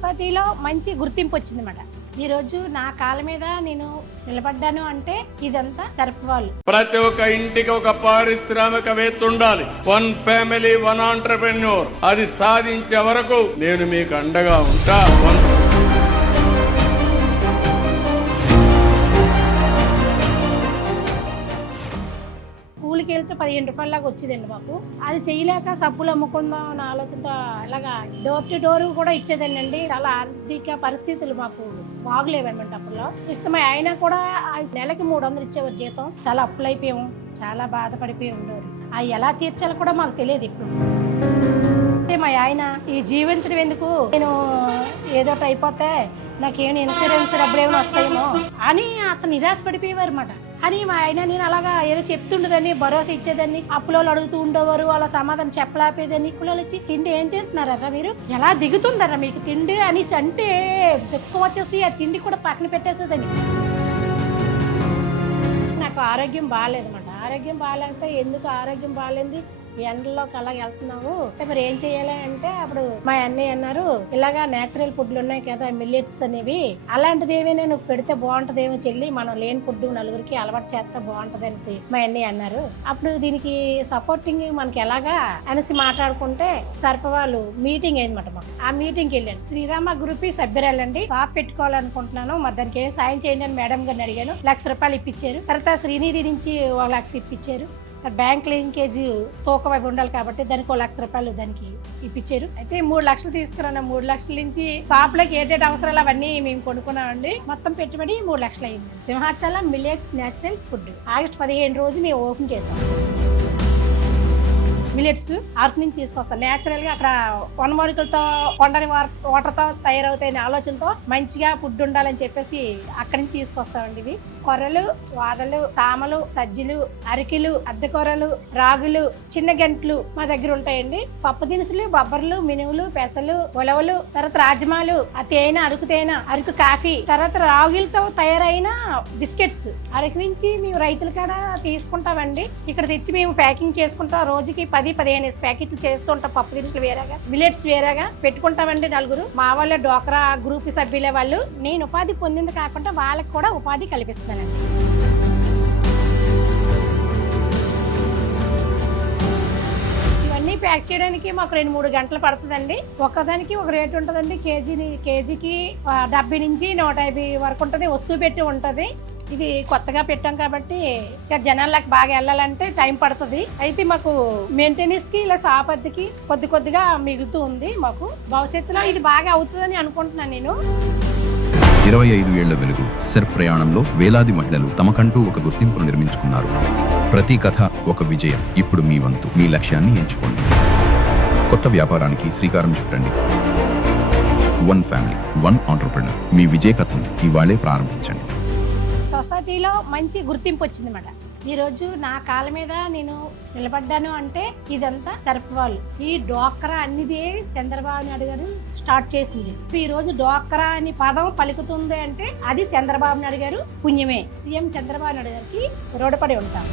సొసైటీలో మంచి గుర్తింపు వచ్చిందన్నమాట. ఈ రోజు నా కాళ్ళ మీద నేను నిలబడ్డాను అంటే ఇదంతా సర్పవాళ్ళు. ప్రతి ఒక్క ఇంటికి ఒక పారిశ్రామికవేత్త ఉండాలి. One family one entrepreneur. అది సాధించే వరకు నేను మీకు అండగా ఉంటా. కూలికి వెళ్తే 15 రూపాయల లాగా వచ్చేదండి మాకు. అది చేయలేక సబ్బులు అమ్ముకుందాం అన్న ఆలోచనతో ఇలాగా డోర్ టు డోర్ కూడా ఇచ్చేదండి. చాలా ఆర్థిక పరిస్థితులు మాకు బాగులేవన్నమాట. అప్పుల్లో ఇష్టమై అయినా కూడా నెలకి 300 ఇచ్చేవారు జీతం. చాలా అప్పులు అయిపోయాము, చాలా బాధపడిపోయి ఉండేవారు. అవి ఎలా తీర్చాలో కూడా మాకు తెలియదు. ఇప్పుడు మా ఆయన ఈ జీవించడం ఎందుకు, నేను ఏదో అయిపోతే నాకేమైనా ఇన్సూరెన్స్ డబ్బులు ఏమైనా వస్తాయేమో అని అతను నిరాశ పడిపోయేవారు అన్నమాట. అని మా ఆయన నేను అలాగా ఏదో చెప్తుండదని భరోసా ఇచ్చేదాన్ని. అప్పులోళ్ళు అడుగుతూ ఉండేవారు, అలా సమాధానం చెప్పలేకపోయేదాన్ని. అప్పులోళ్ళు వచ్చి తిండి ఏం తింటున్నారా మీరు, ఎలా దిగుతుందరా మీకు తిండి అనేసి అంటే దుఃఖం వచ్చేసి ఆ తిండి కూడా పక్కన పెట్టేసేదని. నాకు ఆరోగ్యం బాగాలేదన్నమాట. ఆరోగ్యం బాగాలేకపోతే ఎందుకు ఆరోగ్యం బాగాలేంది, ఎండలోకి అలాగ వెళ్తున్నావు మరి ఏం చేయాలి అంటే అప్పుడు మా అన్నయ్య అన్నారు, ఇలాగా నేచురల్ ఫుడ్లు ఉన్నాయి కదా మిల్లెట్స్ అనేవి, అలాంటిది ఏమైనా నువ్వు పెడితే బాగుంటదేమో చెల్లి, మనం లేని ఫుడ్ నలుగురికి అలవాటు చేస్తే బాగుంటది అనేసి మా అన్నయ్య అన్నారు. అప్పుడు దీనికి సపోర్టింగ్ మనకి ఎలాగా అనేసి మాట్లాడుకుంటే సర్పవాళ్ళు మీటింగ్ అయిందన్నమాట. మాకు ఆ మీటింగ్కి వెళ్ళాను. శ్రీరామ గ్రూప్ సభ్యురాలండి, షాప్ పెట్టుకోవాలనుకుంటున్నాను, మరి దానికి ఏం సాయం చేయండి అని మేడం గారిని అడిగాను. ₹1,00,000 ఇప్పించారు. తర్వాత శ్రీనిధి నుంచి ₹1,00,000 ఇప్పించారు. బ్యాంక్ లింకేజ్ తూకం అవి ఉండాలి కాబట్టి దానికి ₹1,00,000 దానికి ఇప్పించారు. అయితే 3 లక్షలు తీసుకున్నాను. 3 లక్షల నుంచి షాప్లోకి ఏటేటి అవసరాలు అవన్నీ మేము కొనుక్కున్నామండి. మొత్తం పెట్టుబడి 3 లక్షలు అయింది. Simhachalam millets natural food August 15 రోజు మేము ఓపెన్ చేసాం. మిల్లెట్స్ ఆర్క్ నుంచి తీసుకొస్తాం. నేచురల్ గా అక్కడ వనమూలికలతో కొండని వాటర్తో తయారవుతాయనే ఆలోచనతో మంచిగా ఫుడ్ ఉండాలని చెప్పేసి అక్కడి నుంచి తీసుకొస్తామండి. ఇవి కొర్రలు, వాదలు, తామలు, సజ్జలు, అరికెలు, అద్దెకొర్రలు, రాగులు, చిన్న గంటలు మా దగ్గర ఉంటాయండి. పప్పు దినుసులు, బొబ్బర్లు, మినువులు, పెసలు, ఉలవలు, తర్వాత రాజమాలు, ఆ తేనె, అరకు తేనె, అరకు కాఫీ, తర్వాత రాగులతో తయారైన బిస్కెట్స్ అరకు నుంచి మేము రైతుల కాడ తీసుకుంటామండి. ఇక్కడ తెచ్చి మేము ప్యాకింగ్ చేసుకుంటాం. రోజుకి 10-15 ప్యాకెట్లు చేస్తుంటాం. పప్పు దినుసులు వేరేగా, మిల్లెట్స్ వేరేగా పెట్టుకుంటామండి. నలుగురు మా వాళ్ళ డోక్రా గ్రూప్ సభ్యులే వాళ్ళు. నేను ఉపాధి పొందింది కాకుండా వాళ్ళకి కూడా ఉపాధి కల్పిస్తాను. ఇవన్నీ ప్యాక్ చేయడానికి మాకు 2-3 గంటలు పడుతుందండి. ఒక్కదానికి ఒక రేటు ఉంటుందండి. కేజీకి 70 నుంచి 150 వరకు ఉంటుంది. వస్తువు పెట్టి ఉంటుంది. ఇది కొత్తగా పెట్టాం కాబట్టి ఇక జనాలకు బాగా వెళ్ళాలంటే టైం పడుతుంది. అయితే మాకు మెయింటెనెన్స్ కి ఇలా షాప్ అద్దెకి కొద్దిగా మిగులుతూ ఉంది. మాకు భవిష్యత్తులో ఇది బాగా అవుతుందని అనుకుంటున్నాను నేను. 25 ఏళ్ల వెలుగు సెర్ ప్రయాణంలో వేలాది మహిళలు తమకంటూ ఒక గుర్తింపును నిర్మించుకున్నారు. ప్రతి కథ ఒక విజయం. ఇప్పుడు మీ వంతు. మీ లక్ష్యాన్ని ఎంచుకోండి. కొత్త వ్యాపారానికి శ్రీకారం చుట్టండి. One family one entrepreneur. మీ విజయ కథను ఇవాళే ప్రారంభించండి. సొసైటీలో మంచి గుర్తింపు వచ్చిందన్నమాట. ఈ రోజు నా కాళ్ళ మీద నేను నిలబడ్డాను అంటే ఇదంతా సర్పవాళ్ళు. ఈ డోక్రా అన్నిదే చంద్రబాబు నాయుడు గారు స్టార్ట్ చేసింది. ఈ రోజు డోక్రా అని పదం పలుకుతుంది అంటే అది చంద్రబాబు నాయుడు గారు పుణ్యమే. సీఎం చంద్రబాబు నాయుడు గారికి రుణపడి ఉంటాం.